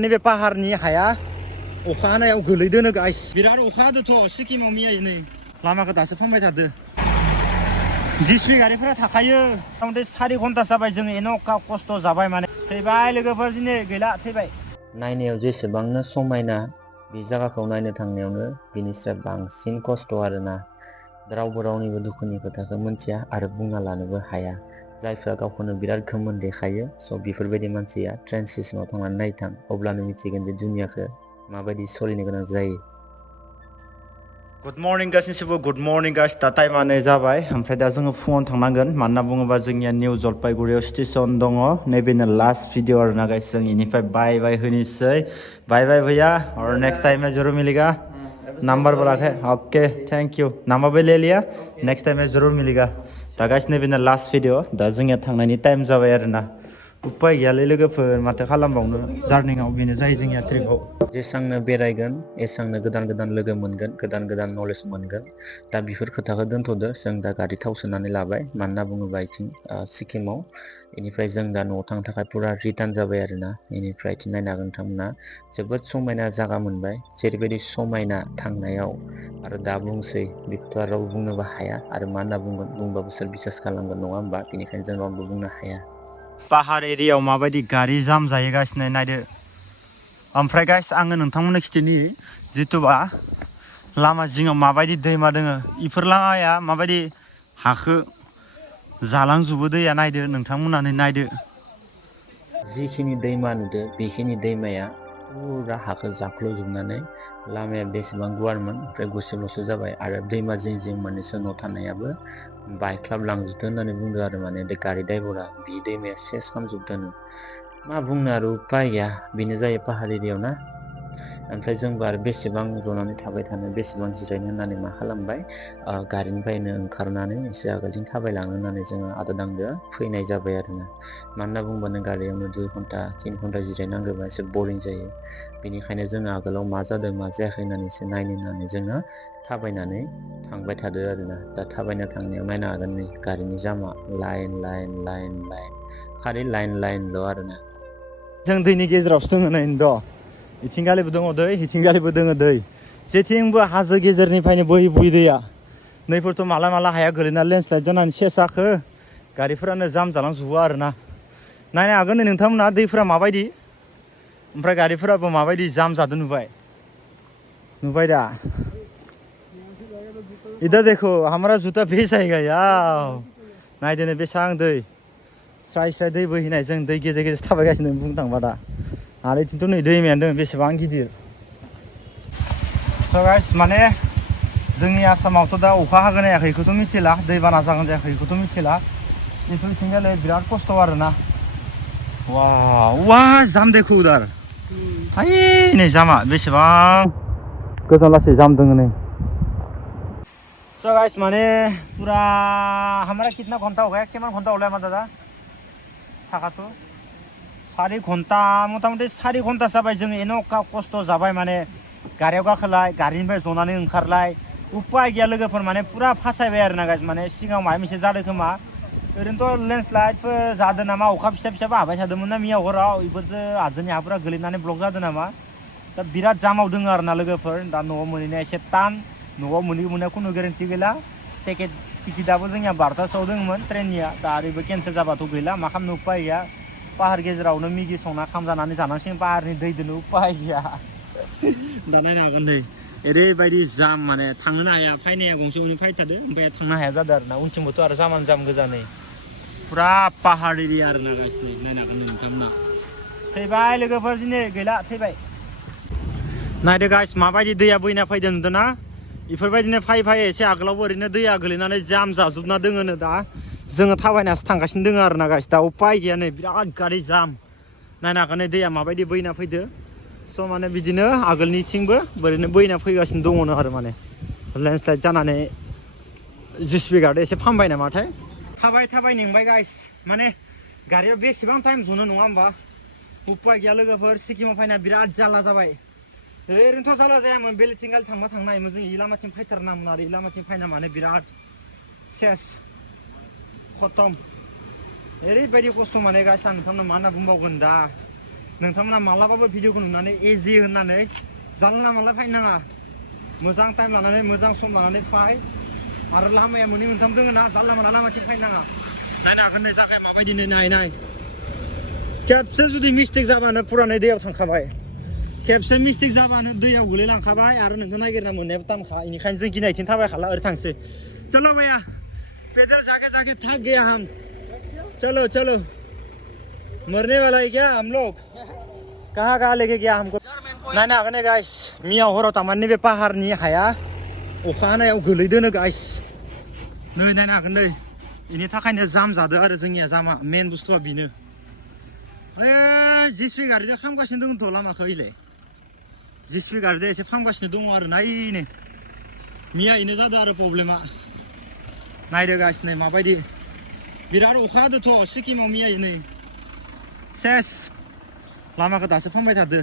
नैबे पाहारनि हाया अखा हानायाव गोलैदोनो गाइस बिराद अखा हादोथ' सिक्किमाव मैया नै लामाखौ दासो फांबाय थादो जिसपि गारिफोरा थाखायो मथा 4 घन्टा जाबाय जोङो एन'खा खस्थ' जाबाय माने थैबाय लोगोफोर दिनै गैला थैबाय नायनायाव जेसेबांनो समायना बे जायगाखौ नायनो थांनायावनो बिनिफ्राय बांसिन खस्थ' आरोना रावबो रावनिबो दुखुनि खोथाखौ मोनथिया आरो बुंना लानोबो हाया जायफ्रा गावखौनो बिराद गोमोन देखायो स' बेफोरबायदि मानसिया ट्रेन स्टेशनाव थांनानै नायथां अब्लानो मिथिगोन जे दुनियाखौ माबायदि सोलिनो गोनां जायो गुड मर्निं गासिबो गुड मर्निं गाइस दा टाइमानो जाबाय ओमफ्राय दा जोङो फुङाव थांनांगोन मानोना बुङोबा जोंनिया निउ जलपाइगुरियाव स्टेशन दङ नैबेनो लास्ट भिडिअ आरोना गाइस जों इनिफ्राय बाय बाय होनोसै बाय बाय भैया और नेक्स्ट टाइम में जरूर मिलेगा नंबर बोला है ओके थैंक यू नंबर भी ले लिया नेक्स्ट टाइम में जरूर मिलेगा दा गाइस नैबेनो लास्ट भिडिअ दा जोंनिया थांनायनि टाइम जाबाय आरोना उपाय गैयालै लोगोफोर माथो खालामबावनो जार्निंआव बेनो जायो जोंनिया ट्रिपआव जेसांनो बेरायगोन एसांनो गोदान गोदान लोगो मोनगोन गोदान गोदान नलेज मोनगोन दा बेफोर खोथाखौ दोनथ'दो जों दा गारि थाव सोनानै लाबाय मानोना बुङोबा इथिं सिक्किमाव बेनिफ्राय जों दा न'आव थांनो थाखाय पुरा रिटार्न जाबाय आरोना बेनिफ्राय इथिं नायनो हागोन नोंथांमोना जोबोद समायना जायगा मोनबाय जेरैबायदि समायना थांनायाव आरो दा बुंसै बेखौथ' आरो रावबो बुंनोबो हाया आरो मा होनना बुंगोन बुंबाबो सोर बिसास खालामगोन नङा होमबा बेनिखायनो जों रावबो बुंनो हाया पाहार एरियायाव माबायदि गारि जाम जाहैगासिनो नायदो ओमफ्राय गाइस आङो नोंथांमोननो खिथानि जिथुबा लामा जिङाव माबायदि दैमा दोङो इफोर लामाया माबायदि हाखो जालांजोबो दैया नायदो नोंथांमोनानो नायदो जिखिनि दैमा नुदो बेखिनि दैमाया पुरा हाखौ जाख्ल'जोबनानै लामाया बेसेबां गुवारमोन ओमफ्राय गुसेबल'सो जाबाय आरो दैमा जिं जिं मोननैसो न' थानायाबो बायख्लाबलांजोबदों होननानै बुंदों आरो माने बे गारि ड्राइभारा बे दैमाया सेस खालामजोबदों मा बुंनो आरो उपाय गैया बेनो जायो पाहार एरियायाव ना ओमफ्राय जोंबो आरो बेसेबां जनानै थाबाय थानो बेसेबां जिरायनो होननानै मा खालामबाय गारिनिफ्रायनो ओंखारनानै एसे आगोलथिं थाबायलाङो होननानै जोङो आदा दांदो फैनाय जाबाय आरोना मानोना बुंबा नों गारियावनो 2 घन्टा 3 घन्टा जिरायनांगौबा एसे बरिं जायो बेनिखायनो जोङो आगोलाव मा जादों मा जायाखै होननानै एसे नायनो होननानै जोङो थाबायनानै थांबाय थादो आरोना दा थाबायना थांनायाव नायनो हागोन नै गारिनि जामा लाइन लाइन लाइन लाइन खालि लाइन लाइनल' आरोना जों दैनि गेजेरावसो दङ नै द' इथिंगालिबो दङ दै इथिंगालिबो दङ दै जेथिंबो हाजो गेजेरनिफ्रायनो बोहैबोयो दैया नैफोरथ' माला माला हाया गोलैना लेन्डस्लाइड जानानै सेस जाखो गारिफोरानो जाम जालांजोबो आरोना नायनो हागोन नै नोंथांमोना दैफोरा माबायदि ओमफ्राय गारिफोराबो माबायदि जाम जादों नुबाय दा इधर देखो हमारा जूता भेजा है यार नायदो नै बेसेबां दै स्राय स्राय दै बोहैनाय जों दै गेजेर गेजेर थाबायगासिनो बुंनो थांबा दा आरो इथिंथ' नै दैमायानो दङ बेसेबां गिदिर स' गाइस माने जोंनि आसामावथ' दा अखा हागोन हायाखै बेखौथ' मिथिला दैबाना जागोन जायाखै बेखौथ' मिथिला खिन्थु इथिंगालै बिराद खस्थ' आरोना वा जाम देखो उधर आइ नै जामा बेसेबां गोजान लासै जाम दङ नै स' गाइस माने पूरा हमारा कितना घंटा हो गया कितना घंटा हो गया हमारा दादा थाखा तो 4 घन्टा मथा-मथि 4 घन्टा जाबाय जोङो एन'खा खस्थ' जाबाय माने गारियाव गाखोलाय गारिनिफ्राय जनानै ओंखारलाय उपाय गैया लोगोफोर माने पुरा फासायबाय आरोना गाइस माने सिगाङाव माबा मोनसे जादों खोमा ओरैनोथ' लेन्डस्लाइडफोर जादों नामा अखा फिसा फिसाबो हाबाय थादोंमोन ना मैया हराव बेफोरसो हाजोनि हाफोरा गोलैनानै ब्लक जादों नामा दा बिराद जामाव दोङो आरोना लोगोफोर दा न'आव मोनहैनाया एसे टान न'आव मोनहैया खुनु गेरेन्टि गैला टिकेटआबो जोंनिया 12टासोआव दङमोन ट्रेननिया दा ओरैबो केन्सेल जाबाथ' गैला मा खालामनो उपाय गैया पाहार गेजेरावनो मेगि संना खाम जानानै जानांसिगोन पाहारनि दैजोंनो उपाय गैया दा नायनो हागोन दै ओरैबायदि जाम माने थांनो हाया फैनाया गंसे गंनै फैथारदो ओमफ्राय थांनो हाया जादों आरोना उनथिंबोथ' आरो जामानो जाम गोजा नै पुरा पाहार एरिया आरोना गाइस नै नायनो हागोन नै नोंथांमोना थैबाय लोगोफोर दिनै गैला थैबाय नायदो गाइस माबायदि दैया बोहैना फैदों नुदों ना बेफोरबायदिनो फै एसे आगोलावबो ओरैनो दैया गोलैनानै जाम जाजोबना दोङोनो दा जोङो थाबायनासो थांगासिनो दोङो आरोना गाइस दा उपाय गैया नै बिराद गारि जाम नायनो हागोन नै दैया माबायदि बोहैना फैदो स' माने बिदिनो आगोलनिथिंबो ओरैनो बोहैना फैगासिनो दङनो आरो माने लेन्डस्लाइड जानानै जिसिपि गार्ड एसे फामबाय नामाथाय थाबाय थाबाय नेंबाय गाइस माने गारियाव बेसेबां टाइम जनो नङा होमबा उपाय गैया लोगोफोर सिक्किमाव फैना बिराद जारला जाबाय ओरैनोथ' जारला जायामोन बेलेगथिंगाल थांबा थांनो हायोमोन जों इ लामाथिं फैथारनाङामोन आरो इ लामाथिं फैना माने बिराद सेस खतम ओरैबायदि खस्थ' माने गाइस आं नोंथांनो मा होनना बुंबावगोन दा नोंथांमोना मालाबाबो भिडिअखौ नुनानै इजि होननानै जानला मानला फैनो नाङा मोजां टाइम लानानै मोजां सम लानानै फै आरो लामाया मोननै मोनथाम दङ ना जानला मानला लामाथिं फैनो नाङा नायनो हागोन नै जागाया माबायदि नाय खेबसे जुदि मिस्टेक जाबानो फुरानै दैयाव थांखाबाय खेबसे मिस्टेक जाबानो दैयाव गोलैलांखाबाय आरो नोंखौ नागिरना मोननायाबो टानखा बेनिखायनो जों गिनायथिं थाबायखाला ओरै थांसै चलो भैया पैदल जाके जाके थक गया हम चलो चलो मरने वाला है क्या हम लोग कहाँ लेके गया हमको नायनो हागोन गाइस मियाव हराव थांनानै नैबे पाहारनि हाया अखा हानायाव गोलैदोनो गाइस नै नायनो हागोन नै बेनि थाखायनो जाम जादो आरो जोंनिया जामा मेन बुस्थुआ बेनो जिसिपि गारिजों खामगासिनो दंथ' लामाखौ इलाय जिसिपि गारिजों एसे फाहामगासिनो दङ आरो नायनो मिया बेनो जादों आरो प्रब्लेमा नायदो गाइस नै माबायदि बिराद अखा हादोंथ' सिक्किमाव मिया नै सेस लामाखौ दासो फाहामबाय थादो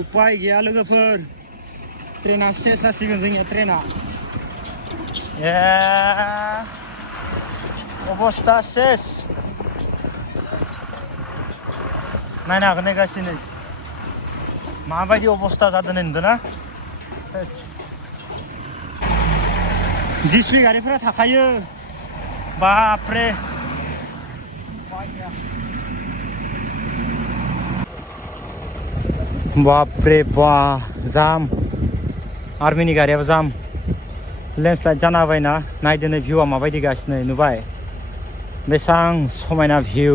उपाय गैया लोगोफोर ट्रेना सेस जासिगोन जोंनिया ट्रेना अबस्था सेस नायनो हागोन नै गासिनो माबायदि अबस्था जादों नुदोंना जिसिपि गारिफोरा थाखायो बापरे बापरे बा जाम आर्मिनि गारियाबो जाम लेन्डस्लाइड जाना होबायना नायदो नै भिउआ माबायदि गासिनो नुबाय बेसां समायना भिउ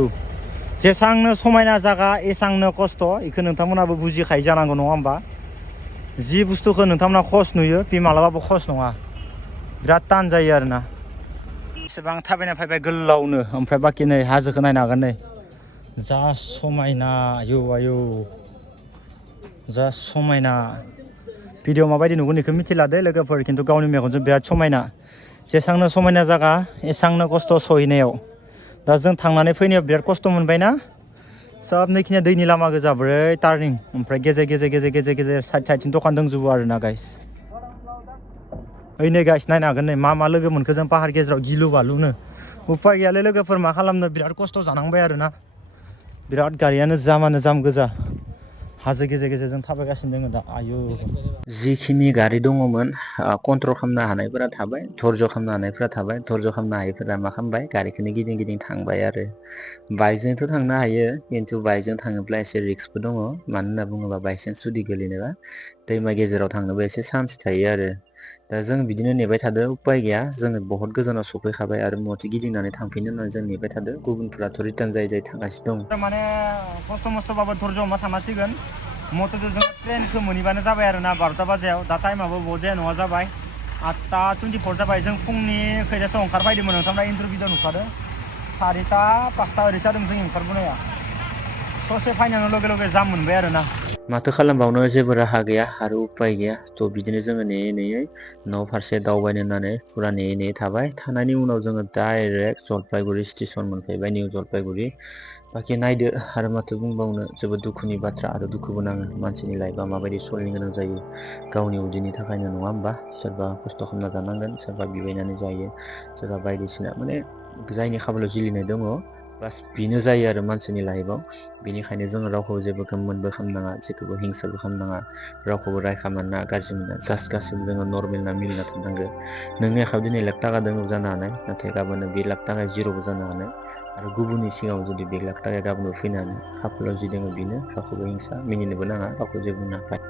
जेसांनो समायना जागा एसांनो खस्थ' बेखौ नोंथांमोनाबो बुजिखायो जानांगौ नङा होमबा जि बुस्थुखौ नोंथांमोना खस नुयो बे मालाबाबो खस नङा बिराद टान जायो आरोना एसेबां थाबायना फैबाय गोलावनो ओमफ्राय बाखि नै हाजोखौ नायनो हागोन नै जा समायना आयौ जा समायना भिडिअ माबायदि नुगोन बेखौ मिथिला दे लोगोफोर खिन्थु गावनि मेगनजों बिराद समायना जेसांनो समायना जागा एसांनो खस्थ' सहैनायाव दा जों थांनानै फैनायाव बिराद खस्थ' मोनबायना सब नैखिनिया दैनि लामा गोजा ब्रै टार्निं ओमफ्राय गेजेर साइडथिं दखान दंजोबो आरोना गाइस ओइ नै गाइस नायनो हागोन नै मा लोगो मोनखो जों पाहार गेजेराव गिलु बालुनो उपाय गैयालै लोगोफोर मा खालामनो बिराद खस्थ' जानांबाय आरोना बिराद गारियानो जाम गोजा हाजो गेजेरजों थाबायगासिनो दङ दा आयु जिखिनि गारि दङमोन कन्ट्रल खालामनो हानायफोरा थाबाय धर्ज खालामनो हानायफोरा थाबाय धर्ज खालामनो हायैफोरा मा खालामबाय गारिखौनो गिदिं थांबाय आरो बाइकजोंथ' थांनो हायो खिन्थु बाइकजों थाङोब्ला एसे रिस्कबो दङ मानो होनना बुङोब्ला बाइकजों जुदि गोलैनोबा दैमा गेजेराव थांनोबो एसे चान्स थायो आरो दा जों बिदिनो नेबाय थादो उपाय गैया जोङो बहुत गोजानाव सफैखाबाय आरो न'थिं गिदिंनानै थांफिनो होननानै जों नेबाय थादो गुबुनफोराथ' रिटार्न जाय थांगासिनो दं माने खस्थ' मस्थ'बाबो धर्ज हमना थानांसिगोन मथ'जों जों ट्रेनखौ मोनहैबानो जाबाय आरो ना 12 बाजियाव दा टाइमाबो बहुत जाया नङा जाबाय 8:24 जाबाय जों फुंनि खैटासोआव ओंखारबायदोंमोन नोंथांमोना इन्ट्र भिडिअ नुखादों 4टा 5टा ओरै जादों जों ओंखारबोनाया ससे फाइनाल लगे जाम मोनबाय आरो ना माथो खालामबावनो जेबो राहा गैया आरो उपाय गैया थ' बिदिनो जोङो नेयै न' फारसे दावबायनो होननानै फुरा नेयै थाबाय थानायनि उनाव जोङो डाइरेक्ट जलपाइगुरि स्टेसन मोनफैबाय निउ जलपाइगुरि बाखि नायदो आरो माथो बुंबावनो जोबोद दुखुनि बाथ्रा आरो दुखुबो नाङो मानसिनि लाइफआ माबायदि सोलिनो गोनां जायो गावनि उदैनि थाखायनो नङा होमबा सोरबा खस्थ' खालामना जानांगोन सोरबा बिबायनानै जायो सोरबा बायदिसिना माने जायनि खाफालाव जिलिनाय दङ बास बेनो जायो आरो मानसिनि लाइफआव बेनिखायनो जोङो रावखौबो जेबो मोनबो खालामनाङा जेखौबो हिंसाबो खालामनाङा रावखौबो रायखा मोना गाज्रि मोना जास्ट गासिबो जोङो नर्मेल मिलिना थानांगो नोंनि आखायाव दिनै 1 लाख थाखा दङ जानो हानाय नाथाय गाबोन 2 लाख थाखाया जिर'बो जानो हानाय आरो गुबुननि सिगाङाव जुदि 2 लाख थाखाया गाबोन फैनानै खाफालाव जि दङ बेनो रावखौबो हिंसा मिनिनोबो नाङा रावखौबो जेबो बुंनो हाया